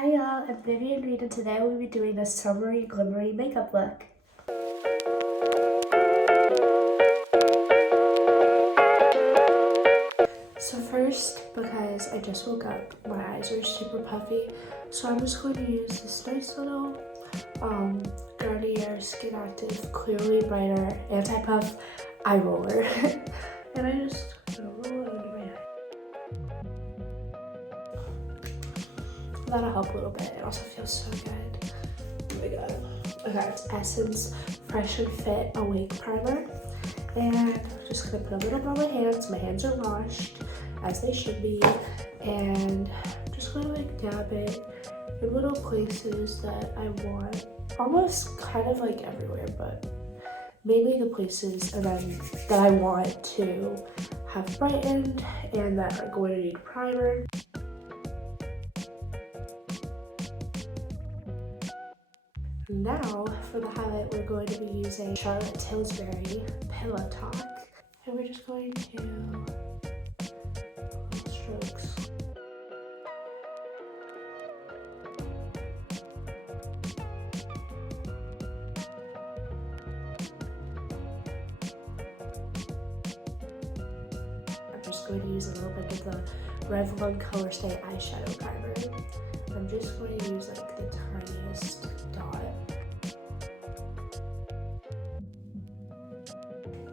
Hi y'all, I'm Vivian and Reed, and today we'll be doing a summery glimmery makeup look. So first, because I just woke up, my eyes are super puffy, so I'm just going to use this nice little Garnier Skin Active Clearly Brighter Anti-Puff Eye Roller. And I just gonna roll it under my eye. That'll help a little bit. It also feels so good. Oh my god. Okay, it's Essence Fresh and Fit Awake Primer. And I'm just gonna put a little bit on my hands. My hands are washed, as they should be. And I'm just gonna like dab it in little places that I want. Almost kind of like everywhere, but mainly the places and then that I want to have brightened and that are going to need primer. Now, for the highlight, we're going to be using Charlotte Tilbury Pillow Talk. And we're just going to little strokes. I'm just going to use a little bit of the Revlon Color Stay Eyeshadow Primer. I'm just going to use like the tiniest dot.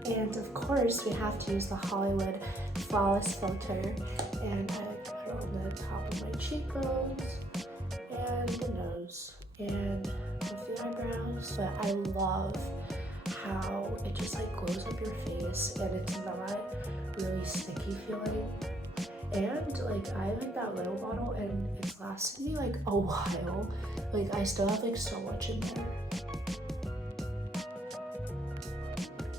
And of course, we have to use the Hollywood Flawless Filter. And I put it on the top of my cheekbones and the nose and with the eyebrows. But I love how it just like glows up your face and it's not really sticky feeling. And like I like that little bottle and it's lasted me like a while. Like I still have like so much in there.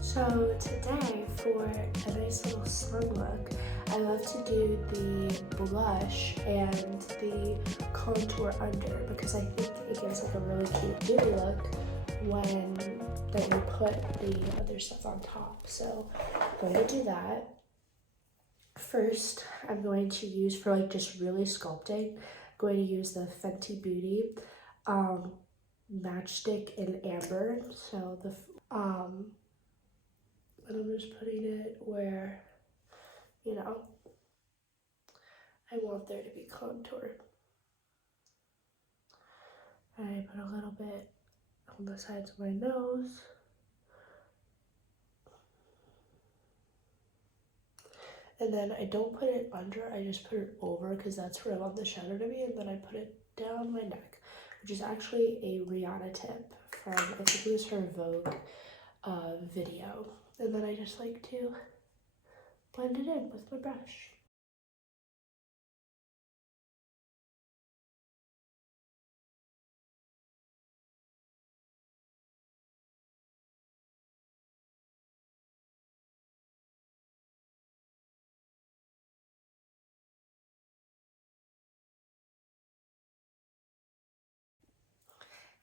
So today, for a nice little sun look, I love to do the blush and the contour under because I think it gives like a really cute dewy look when then you put the other stuff on top. So I'm going to do that. First, I'm going to use, for like just really sculpting, I'm going to use the Fenty Beauty Matchstick in Amber. So the and I'm just putting it where, you know, I want there to be contour. I put a little bit on the sides of my nose. And then I don't put it under, I just put it over because that's where I want the shadow to be. And then I put it down my neck, which is actually a Rihanna tip from, I think it was her Vogue video. And then I just like to blend it in with my brush.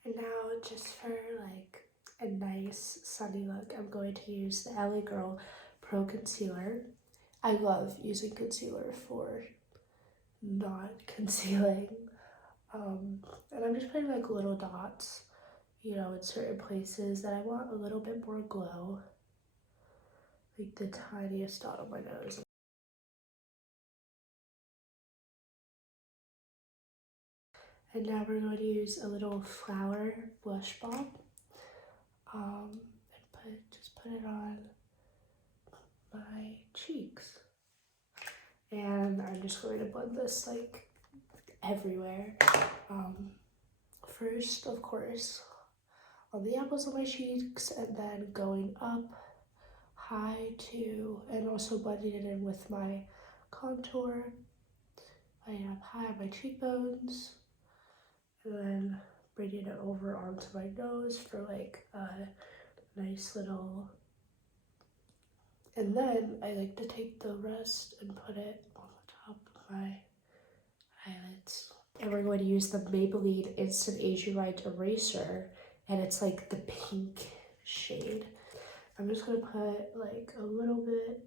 And now just for like a nice sunny look, I'm going to use the LA Girl Pro Concealer. I love using concealer for not concealing. And I'm just putting like little dots, you know, in certain places that I want a little bit more glow. Like the tiniest dot on my nose. And now we're going to use a little flower blush bomb. And just put it on my cheeks. And I'm just going to blend this like everywhere. First, of course, on the apples of my cheeks, and then going up high to, and also blending it in with my contour. Lighting up high on my cheekbones, and then bringing it over onto my nose for like a nice little. And then I like to take the rest and put it on the top of my eyelids. And we're going to use the Maybelline Instant Aging Light Eraser, and it's like the pink shade. I'm just gonna put like a little bit,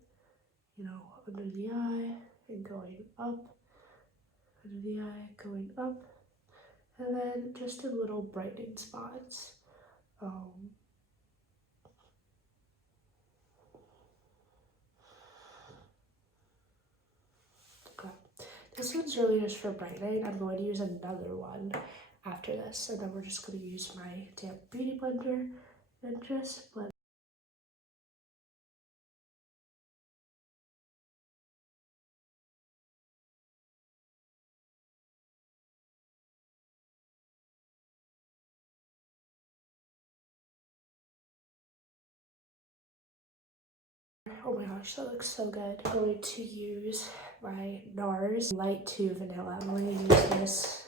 you know, under the eye and going up, under the eye, going up, and then just in little brightening spots. Okay. This one's really just for brightening. I'm going to use another one after this, and then we're just going to use my damp beauty blender and just blend. Oh my gosh, that looks so good. I'm going to use my NARS Light to Vanilla. I'm going to use this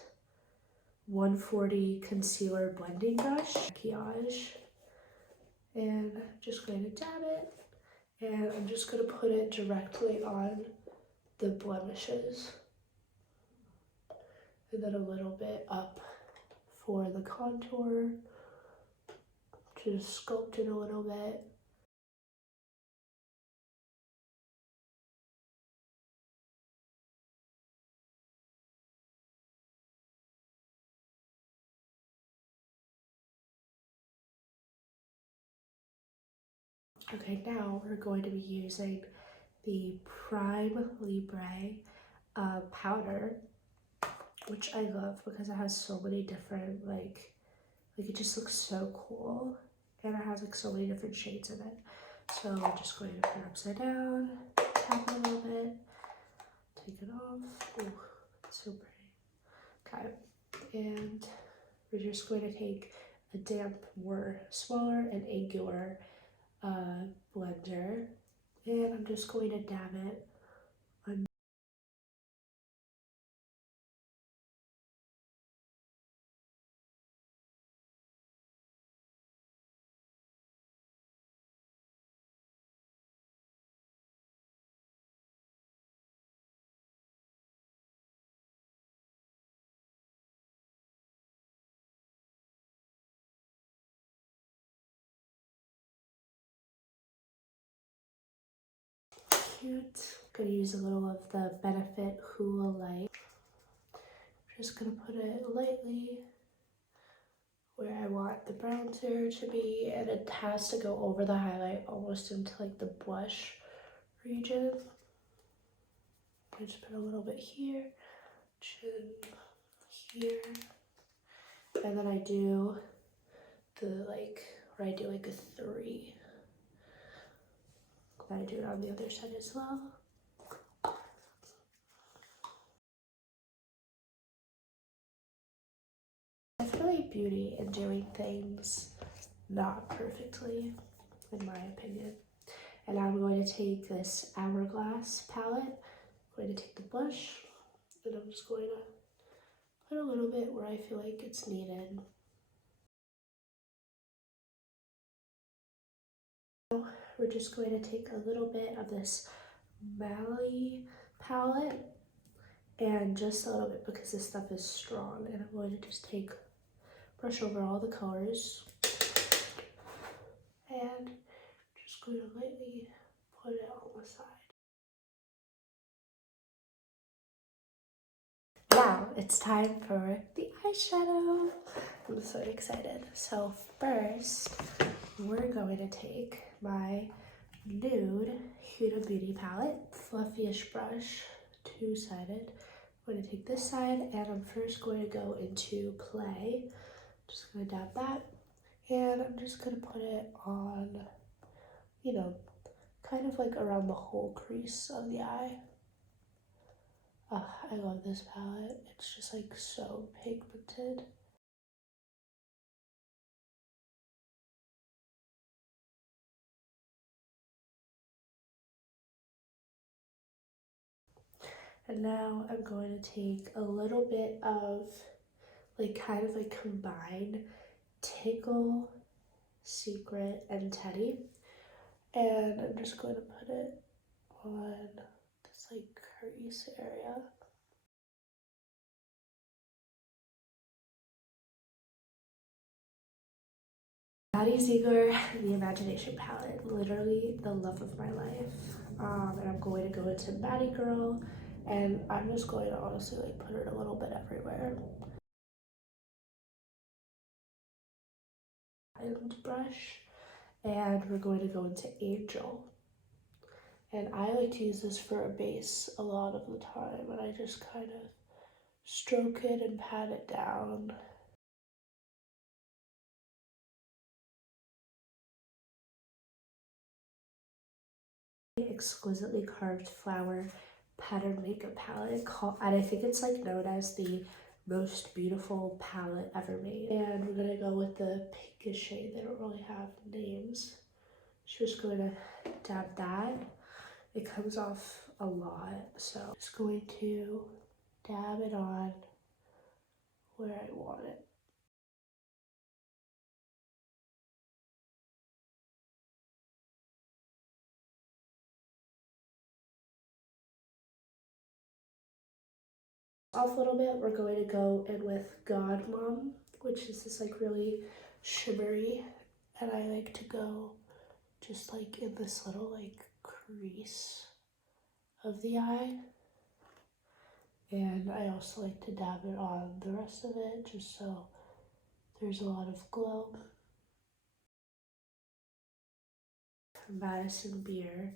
140 concealer blending brush, maquillage, and I'm just going to dab it, and I'm just going to put it directly on the blemishes, and then a little bit up for the contour to just sculpt it a little bit. Okay, now we're going to be using the Prime Libre powder, which I love because it has so many different, like it just looks so cool, and it has like so many different shades in it. So I'm just going to put it upside down, tap it a little bit, take it off. Ooh, it's so pretty. Okay, and we're just going to take a damp, more smaller and angular blender, and I'm just going to dab it on. Cute. I'm gonna use a little of the Benefit Hoola Light. Just gonna put it lightly where I want the bronzer to be, and it has to go over the highlight almost into like the blush region. I just put a little bit here, chin here, and then I do the where I do like a 3. Then I do it on the other side as well. Definitely beauty in doing things not perfectly, in my opinion. And now I'm going to take this Hourglass palette. I'm going to take the blush, and I'm just going to put a little bit where I feel like it's needed. We're just going to take a little bit of this Mally palette, and just a little bit because this stuff is strong, and I'm going to just brush over all the colors, and just going to lightly put it on the side. Now it's time for the eyeshadow. I'm so excited. So first, we're going to take my nude Huda Beauty palette, fluffyish brush, two-sided. I'm going to take this side, and I'm first going to go into Play. Just going to dab that, and I'm just going to put it on, you know, kind of like around the whole crease of the eye. Oh, I love this palette. It's just like so pigmented. And now I'm going to take a little bit of kind of like combine Tickle, Secret, and Teddy. And I'm just going to put it on this like crease area. Maddie Ziegler, the Imagination palette, literally the love of my life. And I'm going to go into Maddie Girl, and I'm just going to honestly like put it a little bit everywhere. and brush, and we're going to go into Angel. And I like to use this for a base a lot of the time, and I just kind of stroke it and pat it down. Exquisitely carved flower pattern makeup palette, and I think it's like known as the most beautiful palette ever made. And we're gonna go with the pinkish shade. They don't really have names. Just going to dab that. It comes off a lot, so I'm just going to dab it on where I want it. Off a little bit, we're going to go in with God Mom, which is this like really shimmery, and I like to go just like in this little like crease of the eye, and I also like to dab it on the rest of it just so there's a lot of glow. Madison Beer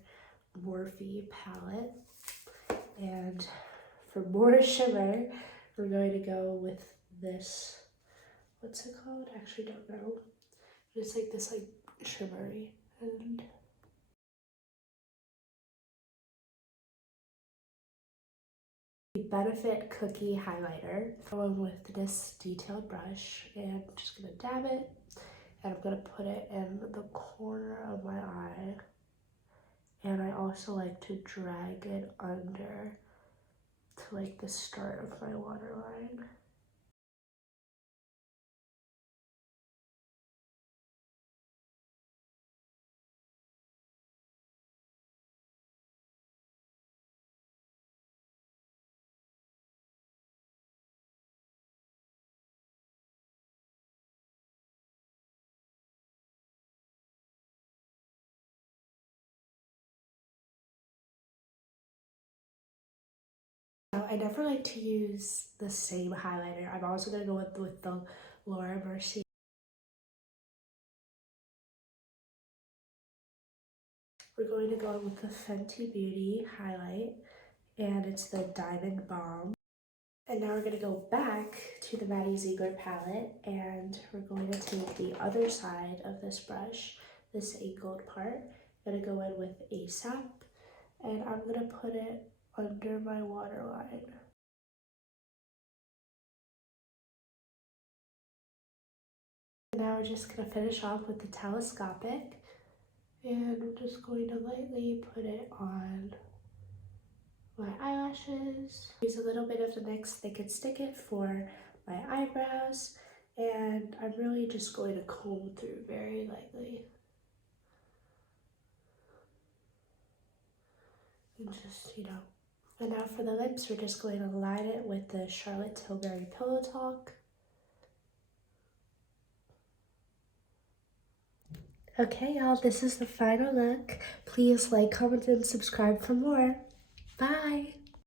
Morphe palette, and for more shimmer we're going to go with this, what's it called? I actually don't know. It's like this like shimmery, and Benefit Cookie highlighter. Going with this detailed brush, and I'm just gonna dab it, and I'm gonna put it in the corner of my eye, and I also like to drag it under to like the start of my waterline. I never like to use the same highlighter. I'm also gonna go with the Laura Mercier. We're going to go with the Fenty Beauty highlight, and it's the Diamond Bomb. And now we're going to go back to the Maddie Ziegler palette, and we're going to take the other side of this brush, this angled part. I'm going to go in with ASAP, and I'm going to put it under my waterline. Now we're just going to finish off with the telescopic, and I'm just going to lightly put it on my eyelashes. Use a little bit of the NYX Thick and Stick It for my eyebrows, and I'm really just going to comb through very lightly. And just, and now for the lips, we're just going to line it with the Charlotte Tilbury Pillow Talk. Okay, y'all, this is the final look. Please like, comment, and subscribe for more. Bye!